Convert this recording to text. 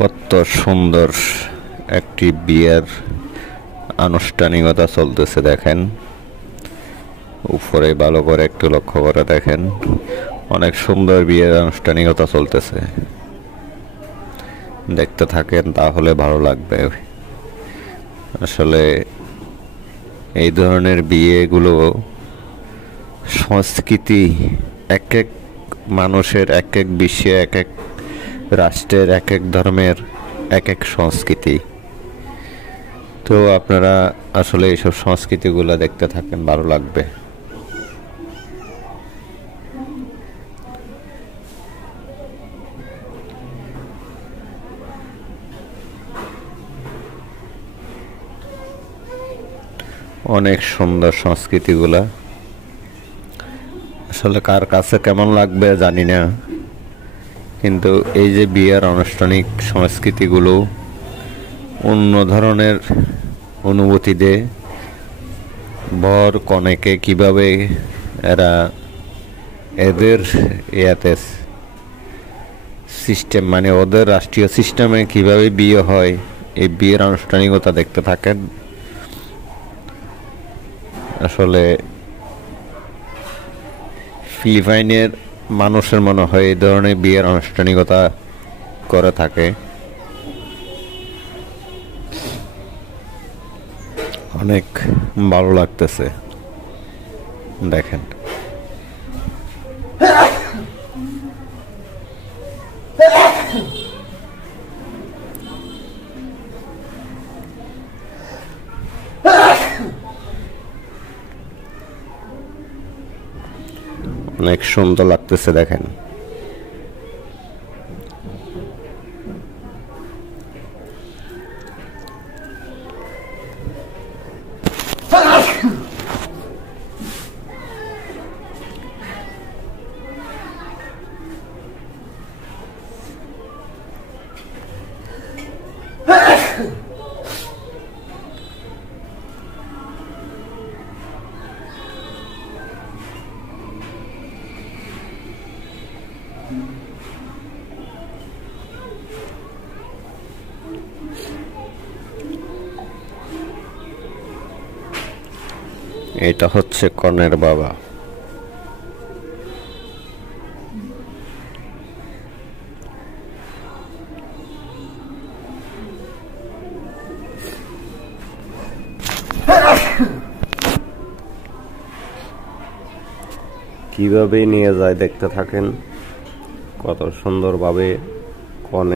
কত সুন্দর একটি বিয়ের আনুষ্ঠানিকতা চলতেছে দেখেন। উপরে ভালো করে একটু লক্ষ্য করে দেখেন, অনেক সুন্দর বিয়ের আনুষ্ঠানিকতা চলতেছে। দেখতে থাকেন তাহলে ভালো লাগবে। আসলে এই ধরনের বিয়েগুলো সংস্কৃতি, এক এক মানুষের, এক এক বিশ্বে, এক এক রাষ্ট্রের, এক এক ধর্মের এক এক সংস্কৃতি। তো আপনারা আসলে এইসব সংস্কৃতিগুলো দেখতে থাকেন, ভালো লাগবে। অনেক সুন্দর সংস্কৃতিগুলা, আসলে কার কাছে কেমন লাগবে জানি না, কিন্তু এই যে বিয়ের আনুষ্ঠানিক সংস্কৃতিগুলো অন্য ধরনের অনুভূতি দেয়। বর কনেকে কিভাবে এরা এদের ইয়াতে সিস্টেম, মানে ওদের রাষ্ট্রীয় সিস্টেমে কিভাবে বিয়ে হয়, এই বিয়ের আনুষ্ঠানিকতা দেখতে থাকেন। আসলে ফিলিপাইনের মানুষের মনে হয় এই ধরনের বিয়ের আনুষ্ঠানিকতা করে থাকে। অনেক ভালো লাগতেছে দেখেন। অনেক সুন্দর লাগতেছে দেখেন। এটা হচ্ছে কনের বাবা। কিভাবে নিয়ে যায় দেখতে থাকেন, কত সুন্দরভাবে কনে